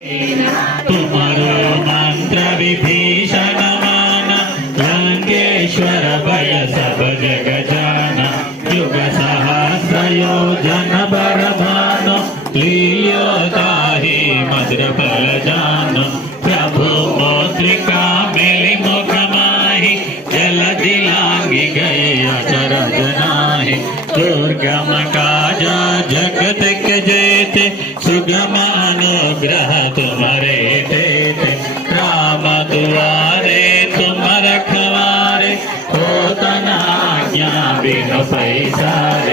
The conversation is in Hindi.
तुम्हारो मंत्र विभीषण मान लंकेश्वर भय सब जग जाना युग सहस्र योजन बरभानो लियो ताहि मद्र फल जानो प्रभु मोत्रिका मेलि मुख माहि जल दिलांगी गए अचरज नाहि दुर्गम काज जगत के जेते सुगम अनुग्रह तुम्हारे तेते राम दुआरे तुम रखवारे हो तना आज्ञा बिनु पैसारे।